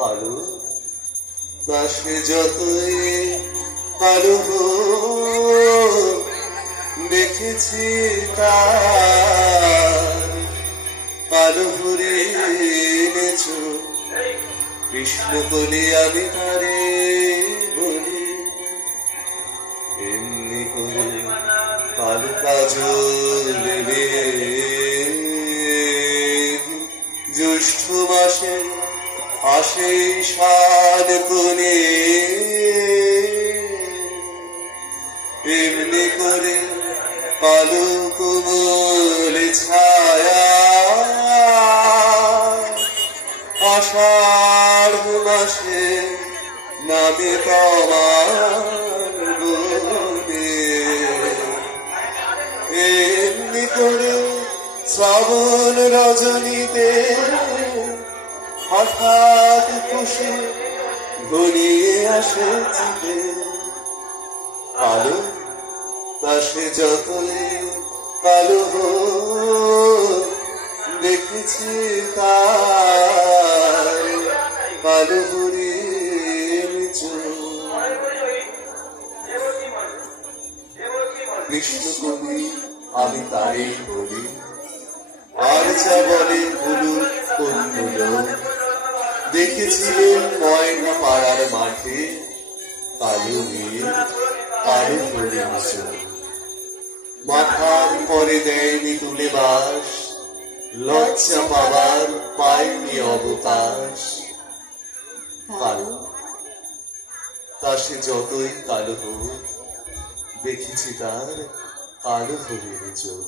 কালো তা সে যতই কালো দেখেছি কালো ভরে এনেছো। কৃষ্ণ বলে আমি তারে বলি, এমনি করে কালো কাজল জ্যৈষ্ঠ মাসে আসে সাদ কোণে এমনি করে কালো কোমল ছায়া। আষাঢ় মাসে নামে তোমার এমনি করে শ্রাবণ রজনীতে হঠাৎ খুশি ঘনিয়ে আসে চিতে কালো পাশে যতই কালো দেখেছি তার কালো চোখ। কৃষ্ণ কবি আমি তারে বলি, আর যা বলে কোনগুলো দেখেছিলেন ময়না পাড়ার মাঠে? কালো মেয়ে কালো চোখ। মাথার পরে দেয়নি তুলে বাস, লজ্জা পাবার পায়নি অবকাশ। কালো, তা সে যতই কালো হোক, দেখেছি তার কালো হরিণ চোখ।